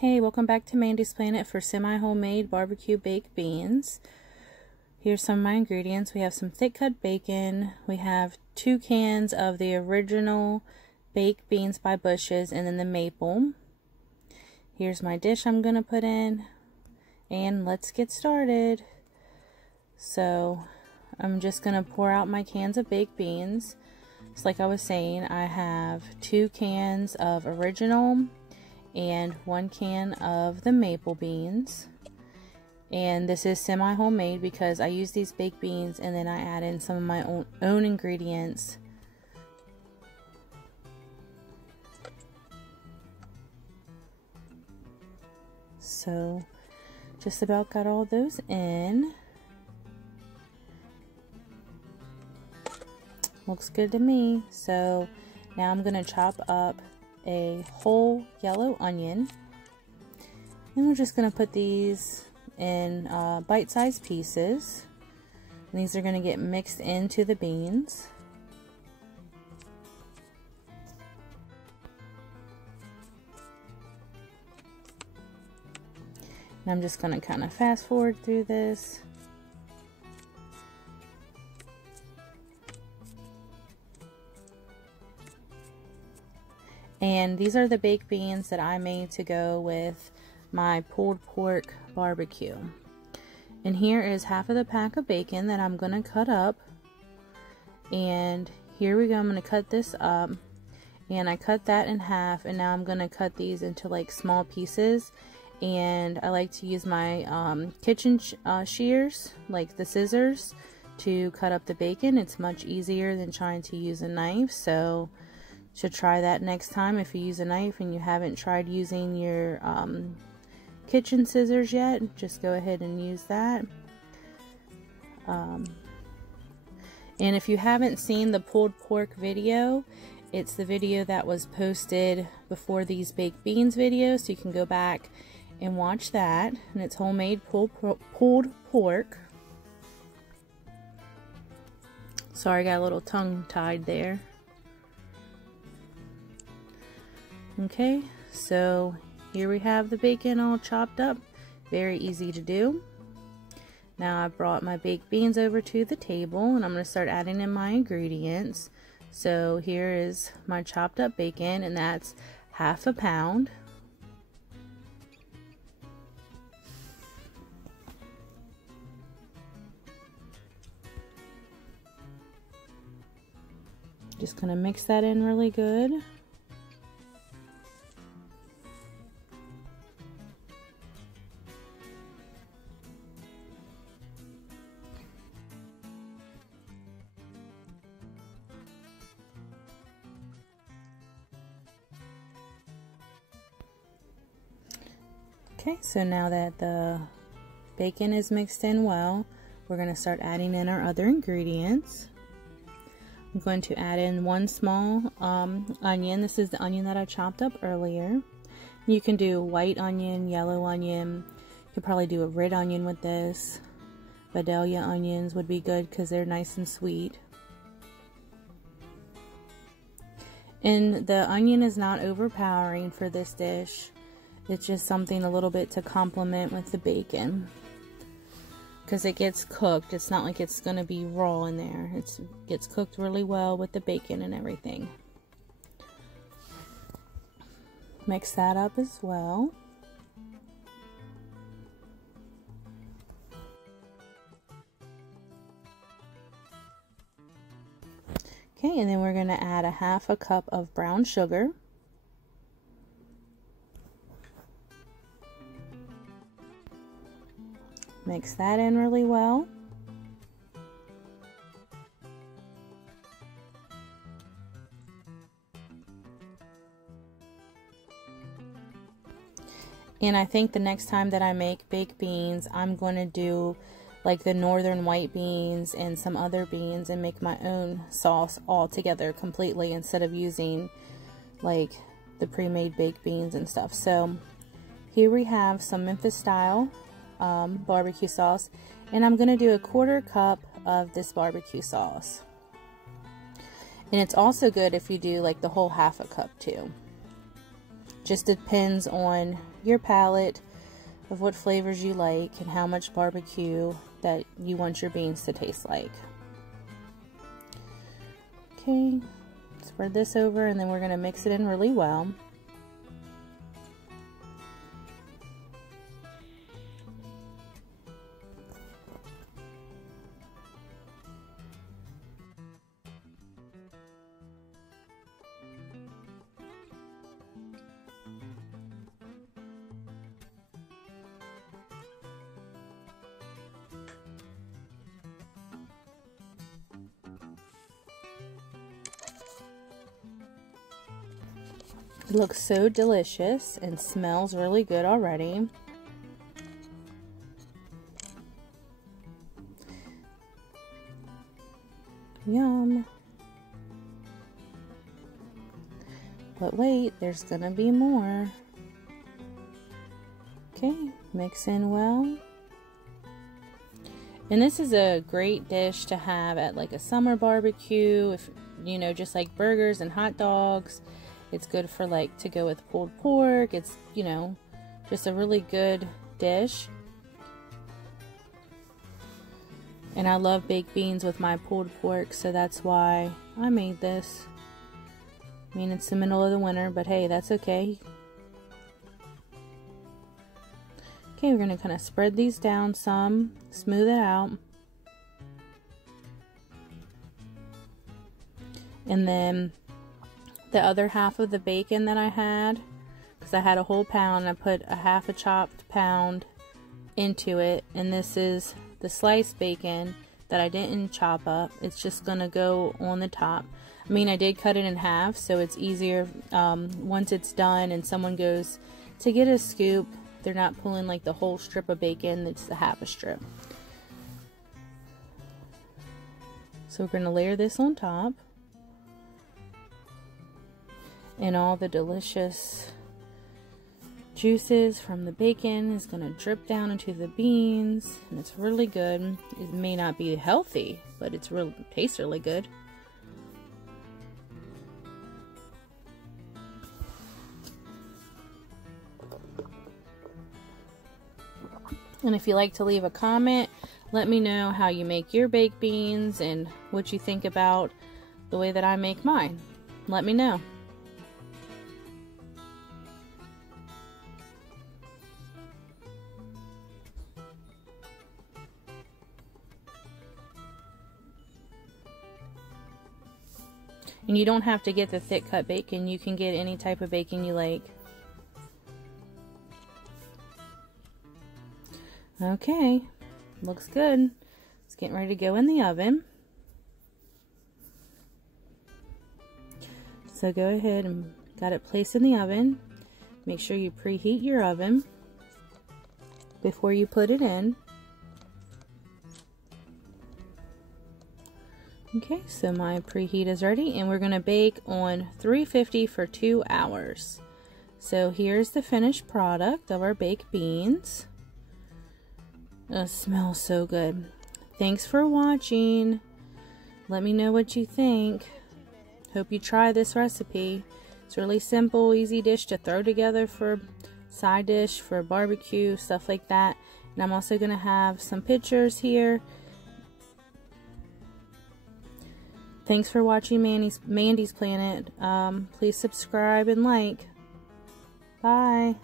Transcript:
Hey, welcome back to Mandy's Planet for semi-homemade barbecue baked beans. Here's some of my ingredients. We have some thick cut bacon. We have 2 cans of the original baked beans by Bush's and then the maple. Here's my dish I'm going to put in. And let's get started. So, I'm just going to pour out my cans of baked beans. Just like I was saying, I have 2 cans of original and 1 can of the maple beans, and this is semi-homemade because I use these baked beans and then I add in some of my own ingredients. So just about got all those in. Looks good to me. So now I'm gonna chop up a whole yellow onion, and we're just going to put these in bite-sized pieces, and these are going to get mixed into the beans. And I'm just going to kind of fast forward through this. And these are the baked beans that I made to go with my pulled pork barbecue. And here is half of the pack of bacon that I'm going to cut up. And here we go, I'm going to cut this up. And I cut that in half, and now I'm going to cut these into like small pieces. And I like to use my kitchen shears, like the scissors, to cut up the bacon. It's much easier than trying to use a knife, so should try that next time if you use a knife and you haven't tried using your kitchen scissors yet. Just go ahead and use that. And if you haven't seen the pulled pork video, it's the video that was posted before these baked beans videos, so you can go back and watch that. And it's homemade pulled pork. Sorry, I got a little tongue tied there. Okay, so here we have the bacon all chopped up. Very easy to do. Now I brought my baked beans over to the table, and I'm going to start adding in my ingredients. So here is my chopped up bacon, and that's half a pound. Just going to mix that in really good. Okay, so now that the bacon is mixed in well, we're going to start adding in our other ingredients. I'm going to add in 1 small onion. This is the onion that I chopped up earlier. You can do white onion, yellow onion. You could probably do a red onion with this. Vidalia onions would be good because they're nice and sweet. And the onion is not overpowering for this dish. It's just something a little bit to complement with the bacon, because it gets cooked. It's not like it's going to be raw in there. It gets cooked really well with the bacon and everything. Mix that up as well. Okay, and then we're going to add a half a cup of brown sugar. Mix that in really well. And I think the next time that I make baked beans, I'm going to do like the northern white beans and some other beans and make my own sauce all together completely, instead of using like the pre-made baked beans and stuff. So here we have some Memphis style barbecue sauce, and I'm going to do a 1/4 cup of this barbecue sauce. And it's also good if you do like the whole half a cup too. just depends on your palate of what flavors you like and how much barbecue that you want your beans to taste like. Okay, spread this over and then we're going to mix it in really well. It looks so delicious and smells really good already. Yum. But wait, there's gonna be more. Okay, mix in well. And this is a great dish to have at like a summer barbecue, if you know, just like burgers and hot dogs. It's good for like to go with pulled pork. It's, you know, just a really good dish. And I love baked beans with my pulled pork, so that's why I made this. I mean, it's the middle of the winter, but hey, that's okay. Okay, we're going to kind of spread these down some, smooth it out. And then the other half of the bacon that I had, because I had a whole pound, I put a half a chopped pound into it, and this is the sliced bacon that I didn't chop up. It's just gonna go on the top. I mean, I did cut it in half, so it's easier once it's done and someone goes to get a scoop, they're not pulling like the whole strip of bacon, it's the half a strip. So we're gonna layer this on top. And all the delicious juices from the bacon is going to drip down into the beans, and it's really good. It may not be healthy, but it tastes really good. And if you like to leave a comment, let me know how you make your baked beans and what you think about the way that I make mine. Let me know. And you don't have to get the thick cut bacon. You can get any type of bacon you like. Okay, looks good. It's getting ready to go in the oven. So go ahead and got it placed in the oven. Make sure you preheat your oven before you put it in. Okay, so my preheat is ready, and we're going to bake on 350 for 2 hours. So here's the finished product of our baked beans. It smells so good. Thanks for watching. Let me know what you think. Hope you try this recipe. It's really simple, easy dish to throw together for side dish, for barbecue, stuff like that. And I'm also going to have some pictures here. Thanks for watching Mandy's Planet. Please subscribe and like. Bye.